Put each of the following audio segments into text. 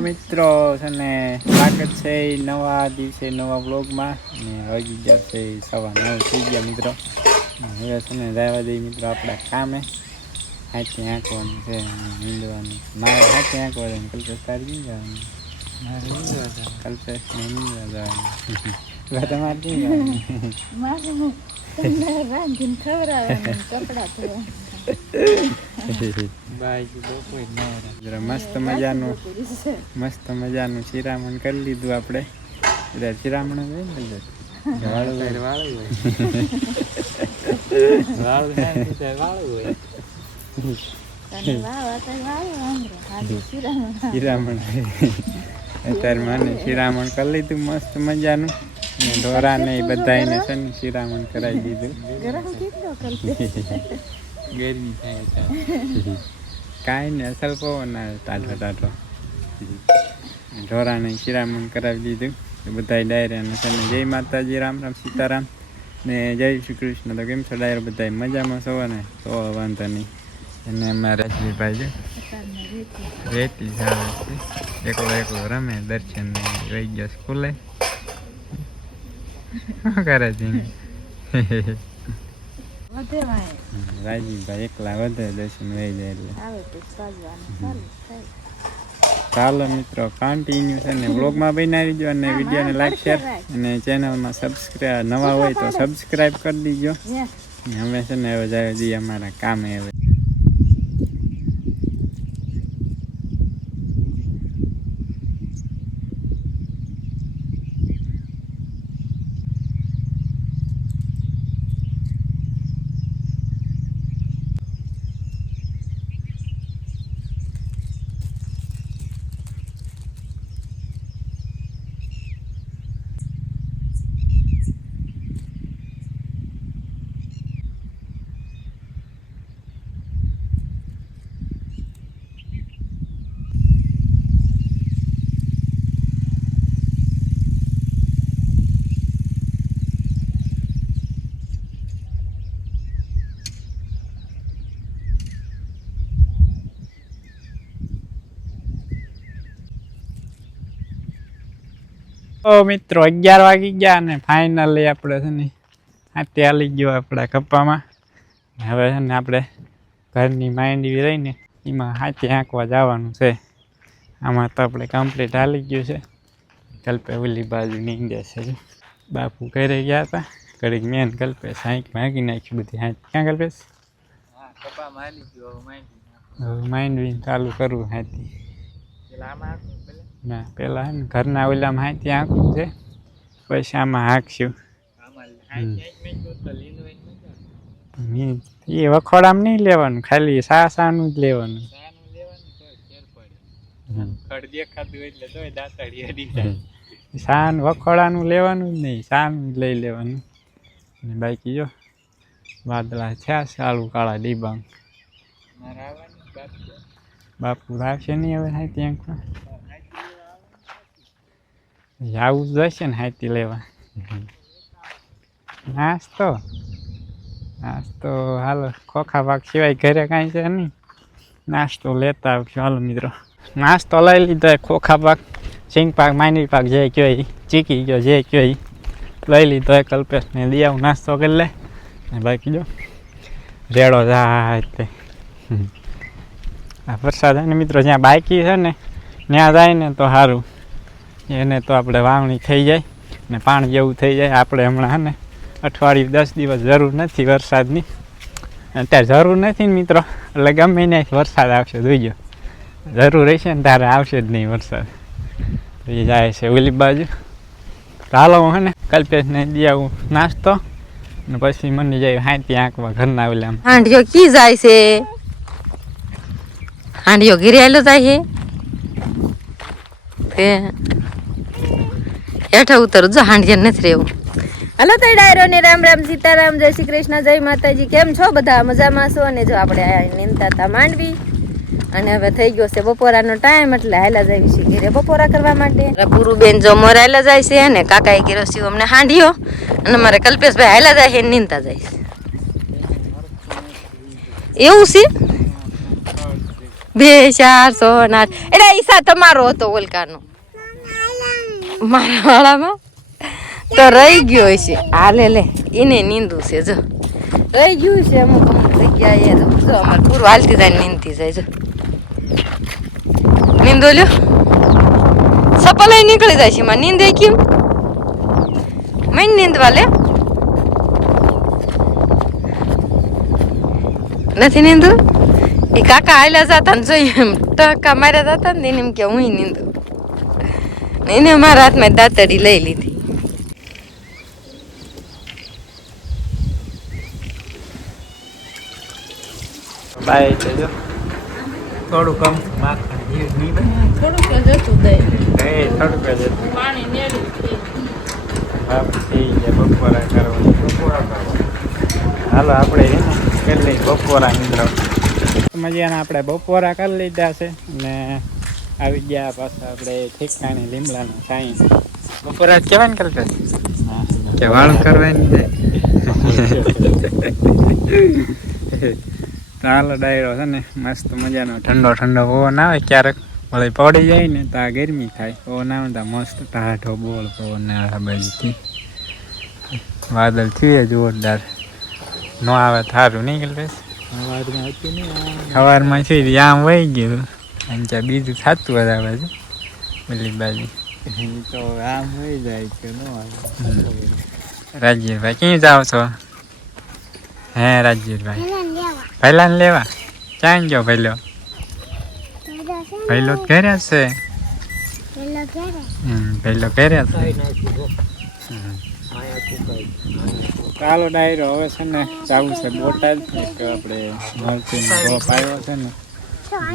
મિત્રો છે ને સ્વાગત છે નવા દિવસે નવા બ્લોગમાં ને વાગી ગયા છે 9:15 થઈ ગયા મિત્રો. હવે છે ને રહેવા દઈએ મિત્રો આપણા કામે. હાથી આંકવાનું છે નીંદવાનું મારે હાથી આંકવાનું કલ્પેશ તારી નહીં જવાનું કલ્પેશ ને નીંદવા જવાનું તમારે નહીં જવાનું મસ્ત મજાનું શિરામણ કરી લીધું આપણે. બધા શિરામણ શિરામણ અત્યારે મને શિરામણ કરી લીધું મસ્ત મજાનું. ઢોરા ને બધા એને છે ને શિરામણ કરાવી દીધું. ગરમી થાય કાંઈ ને અસલ પવન આવે ટાઢો ટાઢો. ઢોરાને શિરામણ કરાવી દીધું બધા ડાયરાને છે ને જય માતાજી, રામ રામ, સીતારામ ને જય શ્રી કૃષ્ણ. તો કેમ છો ડાયરા બધા મજામાં છો ને? તો વાંધો નહીં. અને અમારા રાજવીભાઈ છે રેતી આવે છે એકલો રમે. દર્શન વહી ગયો સ્કૂલે. શું કરે છે રાજીભાઈ? એકલા વધે દર્શન વહી જાય એટલે ચાલો મિત્રો કન્ટિન્યુ છે ને બ્લોગમાં બનાવી દો અને વિડીયોને લાઈક શેર અને ચેનલમાં સબસ્ક્રાઈબ નવા હોય તો સબસ્ક્રાઈબ કરી દીજો. હવે છે ને હવે જાય દઈએ અમારા કામે. હવે મિત્રો 11 વાગી ગયા ને ફાઇનલી આપણે છે ને હાથે હાલી ગયો આપણા કપ્પામાં. હવે છે ને આપણે ઘરની માંડવી રહીને એમાં હાથે આંકવા જવાનું છે. આમાં તો આપણે કમ્પ્લીટ હાલી ગયું છે. કલ્પે ઓલી બાજુ નીંદે છે. બાપુ ઘરે ગયા હતા ઘડીક મેન કલ્પેશ હાંક ભાગી નાખ્યું બધી હાથ. ક્યાં કલ્પેશ? માંડવી ચાલુ કરવું હાથી. ના પેલા હે ને ઘરના ઓલામાં હાથી આંકવું છે પછી આમાં હાંકશું. એ વખોડામાં નહીં લેવાનું, ખાલી સાનું જ લેવાનું. સાન વખોડાનું લેવાનું જ નહીં, સાનું જ લઈ લેવાનું. અને બાકી જો વાદળા થયા સાલું કાળા ડીબાંગ. બાપુ આવશે નહીં હવે હાથી આંકવા. આવું જ હશે ને હાથી લેવા. નાસ્તો હાલો ખોખા પાક સિવાય ઘરે કાંઈ છે નહીં. નાસ્તો લેતા આવશું હાલો મિત્રો. નાસ્તો લઈ લીધો. ખોખા પાક, સિંગ પાક, માંડવી પાક જે કયો ચીકી ગયો જે કયો લઈ લીધો. એ કલ્પેશને દઈ આવું નાસ્તો કરી લે. ને બાકી જો રેડો જાય તે આ વરસાદ છે ને મિત્રો. જ્યાં બાકી છે ને ત્યાં જાય ને તો સારું. એને તો આપણે વાવણી થઈ જાય ને પાણી જેવું થઈ જાય. આપણે હમણાં છે ને અઠવાડિયું 10 દિવસ જરૂર નથી વરસાદની. અત્યારે જરૂર નથી ને મિત્રો, એટલે ગમે ને વરસાદ આવશે જોઈજો. જરૂર રહેશે ને તારે આવશે જ નહીં વરસાદ. તો એ જાય છે ઓલી બાજુ. ચાલો હું હે ને કલ્પેશને દઈ આવું નાસ્તો ને પછી મને જાય હાથી આંકવા ઘરના ઓલા. હાંડિયો કી જાય છે? હાંડિયો ઘેરે આવેલો જાય છે. હેઠા ઉતરું જો હાંડિયા નથી રહેવું. હલો તો ડાયરો ને રામ રામ, સીતારામ, જય શ્રી કૃષ્ણ, જય માતાજી. કેમ છો બધા? મજામાં છો ને? જો આપણે નીંદતા હતા માંડવી અને હવે થઈ ગયો છે બપોરાનો ટાઈમ એટલે હાલા જાય છે ઘરે બપોરા કરવા માટે. પૂરું બેન જો મોર હાલા જાય છે ને કાકાએ કર્યો છે અમને હાંડિયો અને મારે કલ્પેશભાઈ હાલા જાય છે નીંદતા જાય છે. એવું છે 2 4 6 8 એટલે ઈસા તમારો હતો ઓલકાનો મારા વાળામાં તો રહી ગયો છે. હાલે લે એને નીંદું છે જો રહી ગયું છે અમુક જગ્યાએ જો અમારે પૂરું હાલતી જાય નીંદતી જાય જો નીંદો લ્યો સપલાઈ નીકળી જાય છે માં નીંદે કેમ મને નીંદવા લે નથી નીંદું એ કાકા હાલ્યા જતા ને જોઈએ એમ ટકા માર્યા જતા ને એને એમ કે હું નીંદું એને મારા હાથમાં દાંતડી લઈ લીધી. બાય છે જો થોડું કમ માખણ જીવ નહીં થોડુંક જ હતું દહીં થોડુંક જ હતું પાણી નેડું બાપ થઈ ગયા બપોરા કરવા હાલો આપણે કરી લઈએ બપોરા મિત્રો મજાના આપણે બપોરા કરી લીધા છે ને આવી ગયા પાછા આપણે ઠેકાણે લીમડાનો સાઈ બપોરા કેવાનું કરતા કે વાળ કરવાની છે. ચાલો ડાયરો છે ને મસ્ત મજાનો ઠંડો ઠંડો પવન આવે ક્યારેક વળી પડી જાય ને તો આ ગરમી થાય પવન આવે તો મસ્ત ટાઢો બોલ પવન આ બાજુથી વાદળ થયું જોરદાર ન આવે થારું નહીં ગયેલ સવારમાં છે આમ વહી ગયું અને ત્યાં બીજું થતું હોય આ બાજુ પેલી બાજુ તો આમ વહી જાય છે ન રાજ્યભાઈ ક્યાં જાઓ છો? હે રાજ્યભાઈ પહેલાને લેવા ક્યાં ગયો પહેલો? પહેલો ઘરે છે પહેલો ઘરે છે. ચાલો ડાયરો હવે છે ને જવું છે બોટાદ એક આપણે મરચીનો રોપ આવ્યો છે ને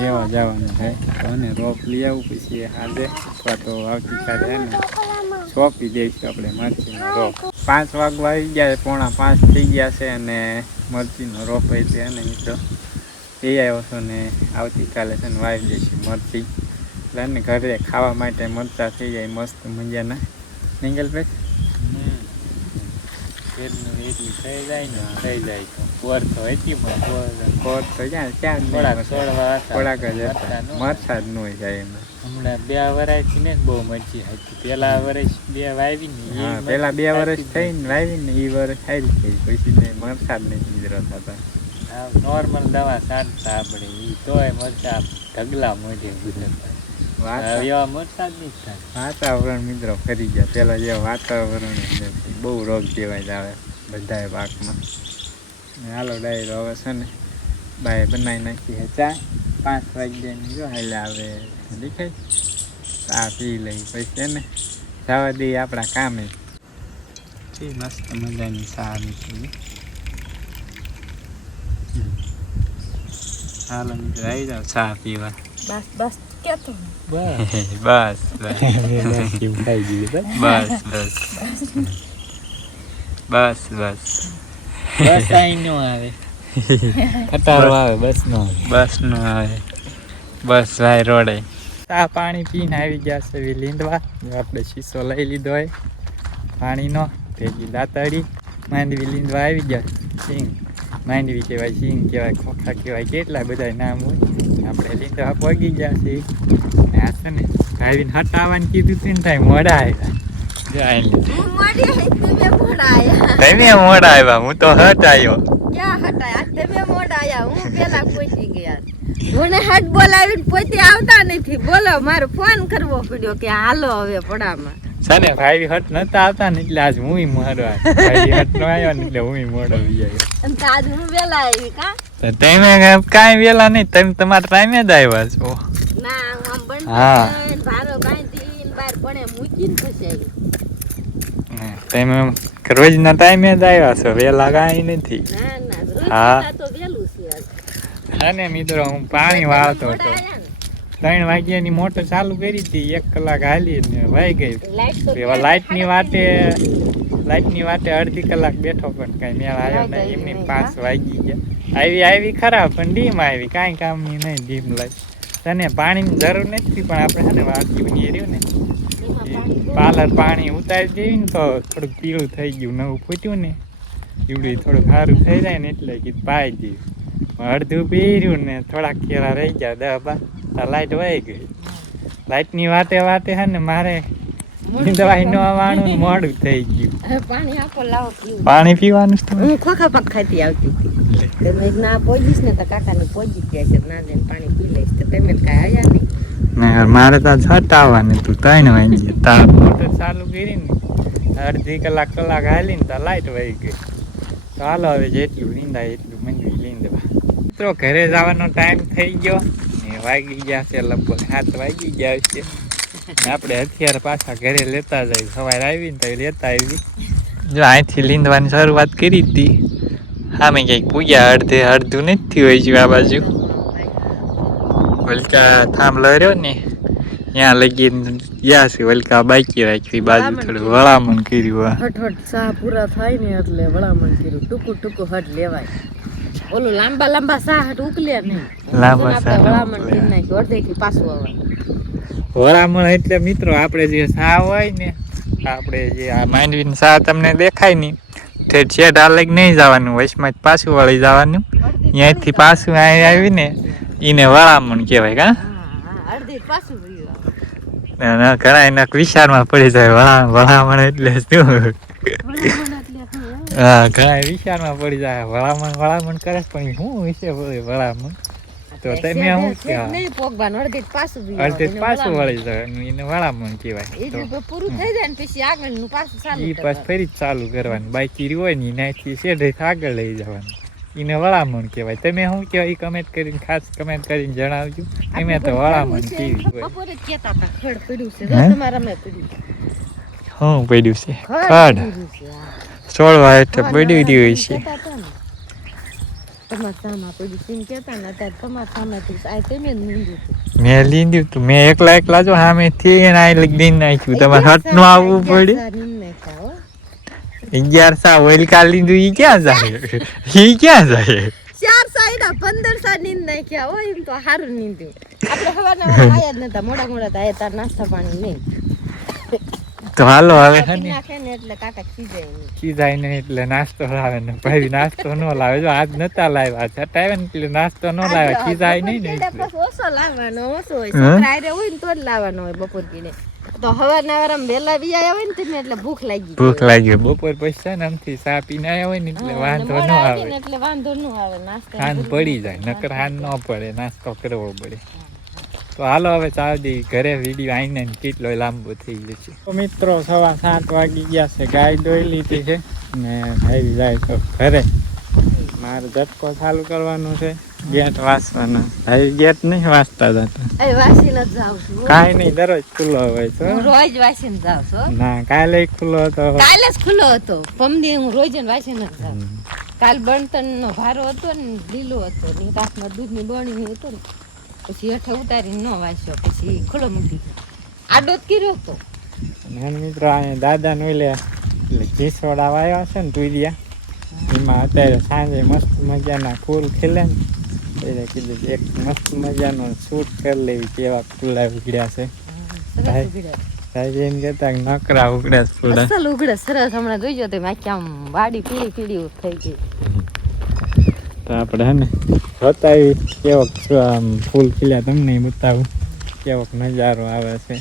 લેવા જવાનું છે અને રોપ લઈ આવું પછી આજે અથવા તો આવતીકાલે છે ને સોંપી દઈશું આપણે મરચીનો રોપ. 5 વાગવા આવી ગયા 4:45 થઈ ગયા છે અને મરચીનો રોપ છે ને મિત્રો એ આવ્યો છો ને આવતીકાલે છે ને વાવી દઈશું મરચી એટલે ને ઘરે ખાવા માટે મરચાં થઈ જાય મસ્ત મજાના નિંગલભાઈ એટલું થઈ જાય ને થઈ જાય તો પોર તો હતી પણ પોર તો ક્યાં થોડાક જ હતા મરચા જ ન જાય એમાં હમણાં 2 વર્ષથી ને બહુ મરચી હતી પેલા વર્ષ 2 વાવી ને પેલા 2 વર્ષ થઈને વાવી ને એ વર્ષ સારી થઈ પછી ને મરચા જ નહીં નીકળતા હતા નોર્મલ દવા છાંટતા આપણે એ તોય મરચા ઢગલા મોઢે ગુજરતા એવા મરચા જ નહીં થાય. વાતાવરણ મિત્રો ફરી ગયા પેલા જેવા વાતાવરણ બહુ રોગ જેવાય જ આવે બધા પાકમાં. હાલો ડાયરો હવે છે ને બાય બનાવી નાખી છે ચા 5 વાગ્યાની જો હાલે આવે દેખાય ચા પી લઈ પછી ને જવા દઈએ આપણા કામે. મસ્ત મજાની ચા નીકળી. હાલો મિત્રો આવી જાવ ચા પીવા. બસ બસ કેતો બસ બસ બસ બસ બસ બસ આઈ નો આવે કટારો આવે બસ નો આવે બસ ભાઈ રોડે ચા પાણી પીને આવી ગયા છે લીંદવા આપણે શીશો લઈ લીધો હોય પાણીનો ભેગી દાંતડી માંડવી લીંદવા આવી ગયા. સિંગ માંડવી કહેવાય સિંગ કહેવાય ખોખા કહેવાય કેટલા બધા નામ હોય આપણે લીંદવા પગી ગયા છે. આ છે ને ભાઈને હટાવવાનું કીધું હતું ને ભાઈ મોડા આવ્યા તમે મોડા આવ્યા હું તો હટ આવ્યો. ક્યાં હટાયા તમે મોડા આયા હું પેલા પહોંચી ગયા. મને હટ બોલાવીને પોતે આવતા નથી બોલો મારો ફોન કરવો પડ્યો કે હાલો હવે પડામાં સાને ભાઈ હટ નતા આવતા ને એટલે આજ હું મોડો આવ્યો. ભાઈ હટ નો આવ્યો ને એટલે હું મોડો આવી ગયો. અને આજ હું વેલા આવી કા તો તમે કાંઈ વેલા નહીં તમે તમારા ટાઈમે જ આવ્યા છો. ના હું આમ પણ ભારો બાંધીને બાર પણ મૂકીને પછી આવી. તમે રોજના ટાઈમે જ આવ્યા છો વેલા કાંઈ નથી. ના ના હા તો વેલું છે અને મિત્રો હું પાણી વાળતો હતો 3 વાગ્યાની મોટર ચાલુ કરી હતી 1 કલાક હાલી ને વાઈ ગઈ. લાઇટની વાટે અડધી કલાક બેઠો પણ કઈ મેળ આવ્યો નહીં. એમની 5 વાગી ગયા. આવી ખરાબ પણ ડીમ આવી કાંઈ કામની નહીં ડીમ લાઈટ. તને પાણીની જરૂર નથી પણ આપણે છે ને વાટ્યું રહ્યું ને પાલર પાણી ઉતારી દેવી ને તો થોડુંક પીળું થઈ ગયું નવું ફૂટ્યું ને એવડું થોડુંક સારું થઈ જાય ને એટલે કીધું પાઈ દઈએ અડધું પીર્યું ને થોડાક કેળા રહી ગયા 10-12 લાઈટ વહી ગઈ. લાઈટની વાતે વાતે હે ને મારે દવાઈ ન આવવાનું મોડું થઈ ગયું. પાણી આપો લાવો પીવું. પાણી પીવાનું છે હું ખોખા પાક ખાતી આવતી હતી. તમે ના પોજીશ ને તો કાકાને પોજી ગયા છે ના દે પાણી પી લઈશ તો તમે કાંઈ આવ્યા નહીં. ને મારે તો છટ આવવાની તું 3 વાગી તાર મોટર ચાલુ કરી ને અડધી કલાક હાલી ને તો લાઈટ વહી ગઈ. તો હાલો હવે જેટલું નીંદાય એટલું મંજવી લીંદવા. મિત્રો ઘરે જવાનો ટાઈમ થઈ ગયો ને વાગી ગયા છે લગભગ 7 વાગી ગયા છે. આપણે અત્યારે પાછા ઘરે લેતા જાય. સવારે આવીને તો લેતા આવી. જો અહીંથી લીંદવાની શરૂઆત કરી હતી. સામે ક્યાંક પૂગ્યા અડધું નથી હોય છે આ બાજુ. વલકા થાંભલો રહ્યો ને ત્યાં લગી ગયા છે. વલકા બાકી રાખી બાજુ થોડું વળામણ કર્યું. હટ સા પૂરા થાય ને એટલે વળામણ કર્યું. ટૂંકું હટ લેવાય. ઓલું લાંબા સા હટ ઉકલે નહીં. લાંબા સા વળામણ કરી નાખ્યું અડધેથી પાછું આવે. વળામણ એટલે મિત્રો આપણે જે સા હોય ને આપણે જે આ માંડવીની સા તમને દેખાય નહીં તે છેડ અલગ નહીં જવાનું. વચમાં જ પાછું વળી જવાનું. ત્યાંથી પાછું અહીં આવીને એને વળામણ કહેવાય. કા ઘણા વિચારમાં પડી જાય વળામણ એટલે શું. હા ઘણા વિચારમાં પડી જાય વળામણ કરે પણ શું વિશે વળામણ તો તમે શું અડધી પાછું વળી જાય એને વળામણ કહેવાય. પૂરું થઈ જાય ને પછી આગળનું પાછું ચાલુ એ પાછું ફરી ચાલુ કરવાનું. બાકી હોય ને એનાથી શેઢે આગળ લઈ જવાનું. એને વળામણ કહેવાય. તમે શું કહેવાય એ કમેન્ટ કરીને ખાસ કમેન્ટ કરીને જણાવજો. એમે તો વળામણ કેવી હોય. બપોરે કહેતા હતા ખડ પડ્યું છે તમારા મેં પડ્યું શું પડ્યું છે? ખડ છોડવા એટલે પડ્યું રહ્યું છે. મેં લીધું તું. મેં એકલા જો સામેથી એને દીન નાખ્યું. તમારે હટ નું આવવું પડ્યું. 11 સા વલકા લીધું. ઈ ક્યાં જાય? 4 સાઈડા 15 સા નીંદ નાખ્યા હોય એમ તો સારું નીંદ્યું. આપણે હવાના આયા જ નતા. મોડા આયા તાર નાસ્તા પાણી નહીં. તો હાલો હવે નાખે ને એટલે કાકા ખીજાય નહીં એટલે નાસ્તો લાવે ને ભાઈ નાસ્તો ન લાવે. જો આજ નતા લાવ્યા છટાવે ને એટલે નાસ્તો ન લાવે. ખીજાય નહીં ને ઓછો લાવવાનો ઓછો હોય. છોકરા હોય ને તો જ લાવવાનો હોય. બપોર કીને તો હવારના વારમાં વહેલા બી આવ્યા હોય ને તમે એટલે ભૂખ લાગી બપોર પછી ને આમથી ચા પીને આવ્યા હોય ને એટલે વાંધો ન આવે. એટલે વાંધો ન આવે. નાસ્તો હાન પડી જાય. નકર હાન ન પડે. નાસ્તો કરવો પડે. તો હાલો હવે ચા દઈ ઘરે. વિડીયો આવીને કેટલો લાંબો થઈ જશે. તો મિત્રો 7:15 વાગી ગયા છે. ગાય દોઈ લીધી છે ને આવી જાય તો ઘરે. મારે ઝટકો ચાલુ કરવાનો છે. ગેટ વાંચવાનો. ભાઈ ગેટ નહીં વાંચતા જતા. વાંચીને જ જાઉં છું. કાંઈ નહીં દરરોજ ખુલ્લો હોય છે. હું રોજ વાંચીને જાઉં છું. ના કાલે ખુલ્લો હતો. કાલે જ ખુલ્લો હતો. પમદી હું રોજ વાંચીને જ જાઉં. કાલ બણતણનો ભારો હતો ને લીલો હતો ને કાચમાં દૂધની બણી હતો ને પછી હેઠે ઉતારીને ન વાંચ્યો. પછી ખુલ્લો મૂકી આડો જ કર્યો હતો. મિત્રો અહીંયા દાદા નો એટલે ઘીસોડા વાવ્યા છે ને તુરિયા. એમાં અત્યારે સાંજે મસ્ત મજાના ફૂલ ખીલે ને એટલે કીધું એક મસ્ત મજાનો શૂટ કરી લેવી. કેવા ફૂલા ઉગડ્યા છે. સાહેબ એમ કહેતા નકરા ઉગડ્યા ફૂલ અસલ ઉગડે સરસ. હમણાં જોઈજો તો આખી આમ વાડી પીળી થઈ ગઈ. તો આપણે હે ને બતાવી કેવોક આમ ફૂલ ખીલ્યા તમને બતાવું કેવોક નજારો આવે છે.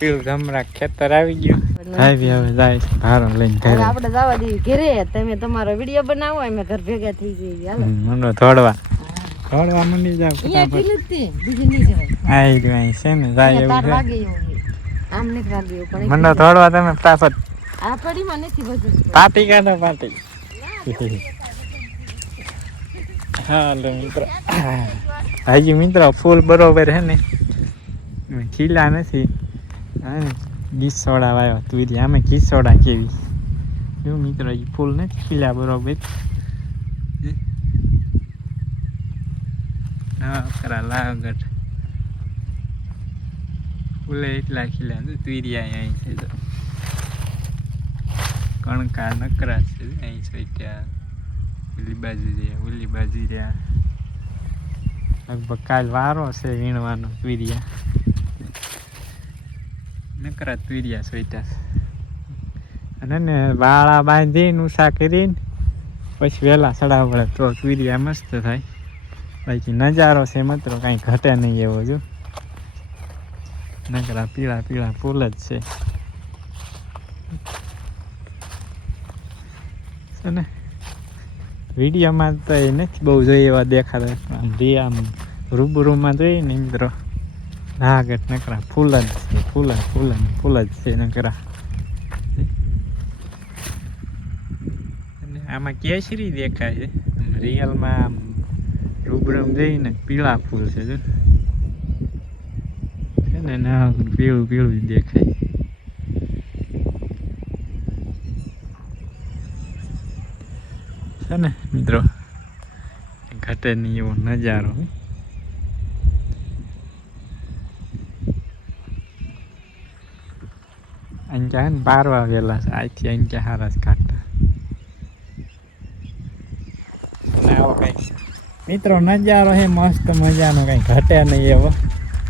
પીળું ધમરાક ખેતર આવી ગયું. આવી હવે જાય છે ભારો લઈને ઘરે. આપણે જવા દઈએ ઘરે. તમે તમારો વિડીયો બનાવો અમે ઘર ભેગા થઈ જઈએ. હાલો મંડો થોડવા મંડી જાવ ફટાફટ. આવી રહ્યું છે ને જાય એવું છે. આમ નથી વાગે પણ મંડો થોડવા તમે ફટાફટ. આ પડીમાં નથી બધું. પાટી કાઢો પાટી. હાલો મિત્રો. હજી મિત્રો ફૂલ બરોબર હે ને ખીલા નથી. ઘીસોડા વાવ્યા તુરી. આમે ઘીસોડા કેવી જો મિત્રો એ ફૂલ નથી ખીલા બરોબર. ખરા લાગટ ફૂલે એટલા ખીલા તુરિયા અહીં છે. તો કણકા નકરા છે અહીં છે. ત્યાં ઓલી બાજુ રહ્યા ઓલી બાજુ રહ્યા. લગભગ કાલ વારો છે વીણવાનો. તુરિયા નકરા તુરિયા સોઈટા. અને ને વાળા બાંધીને ઉષા કરીને પછી વહેલા ચડાવવા પડે તો તુરિયા મસ્ત થાય. બાકી નજારો છે મિત્રો કાંઈ ઘટે નહીં એવો જો નકરા પીળા પીળા ફૂલ જ છે ને વિડીયોમાં તો એ નથી બહુ જોઈએ એવા દેખાતા આમ આમ રૂબરૂમાં જોઈએ ને મિત્રો નાગટ નકરા ફૂલ જ છે ફૂલ જ છે નકરા અને આમાં કેસરી દેખાય છે રિયલમાં આમ રૂબરૂમાં જઈને પીળા ફૂલ છે જો છે ને ના પીળું પીળું દેખાય છે ને મિત્રો ઘટે નહીં એવો નજારો અંજા હે ને પારવા વેલા છે અહીંથી અંજા હારા જ કાઢતા આવો કંઈક મિત્રો નજારો હે મસ્ત મજાનો કંઈ ઘટે નહીં એવો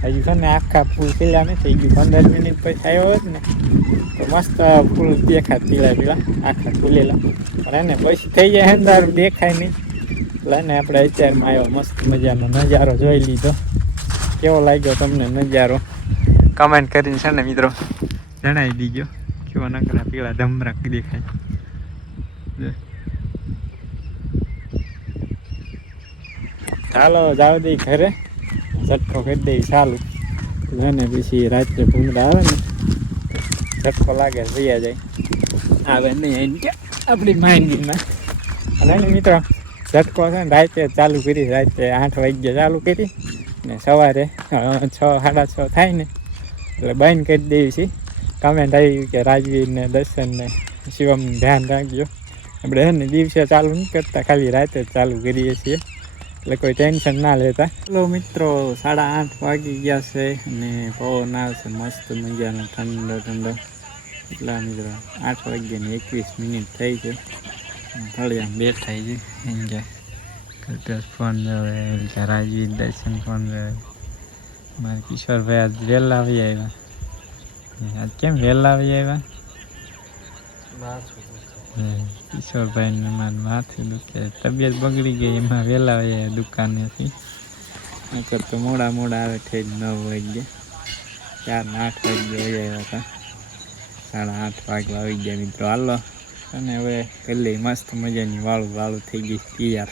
હજુ છે ને આખા ફૂલ ખીલ્યા નથી થઈ ગયું 15 મિનિટ પછી આવ્યો હોત ને તો મસ્ત ફૂલ દેખાય પીળા પીળા આખા ખુલેલા પણ એને પછી થઈ જાય હે તારું દેખાય નહીં એટલે ને આપણે અત્યારમાં આવ્યો મસ્ત મજાનો નજારો જોઈ લીધો કેવો લાગ્યો તમને નજારો કમેન્ટ કરીને છે ને મિત્રો જણાવી દીજો કેવો નકરા પીળા ધમરાક દેખાય ચાલો જાવ દઈ ઘરે ઝટકો કરી દઈ ચાલુ અને પછી રાત્રે ભૂંગળા આવે ને ઝટકો લાગે વૈયા જાય આવે નહીં એમ કે આપણી માંગીમાં અને મિત્રો ઝટકો છે ને રાતે ચાલુ કરી રાતે 8 વાગ્યે ચાલુ કરી ને સવારે 6 6:30 થાય ને એટલે બંધ કરી દઈએ છીએ કમેન્ટ આવી કે રાજવીર ને દર્શન ને શિવમનું ધ્યાન રાખજો આપણે છે ને દિવસે ચાલુ નહીં કરતા ખાલી રાતે જ ચાલુ કરીએ છીએ એટલે કોઈ ટેન્શન ના લેતા ચલો મિત્રો 8:30 વાગી ગયા છે અને પવન આવશે મસ્ત મજાનો ઠંડો ઠંડો એટલા મિત્રો 8 વાગ્યાની 21 મિનિટ થઈ છે થોડી આમ બેઠા છે એન્જોય કલ્પેશ ફોન જોવે રાજવીર દર્શન ફોન જોવે મારા કિશોરભાઈ આજ વહેલા આવી આવ્યા આજ કેમ વહેલા આવી આવ્યા કિશોરભાઈને મારું માથું દુખે તબિયત બગડી ગઈ એમાં વહેલા આવી આવ્યા દુકાનેથી નકર તો મોડા આવે થઈ 9 વાગ્યે 4 ને 8 વાગ્યે આવી આવ્યા હતા 8:30 વાગવા આવી ગયા મિત્રો હાલો અને હવે કરી લઈ મસ્ત મજાની વાળું થઈ ગઈ તૈયાર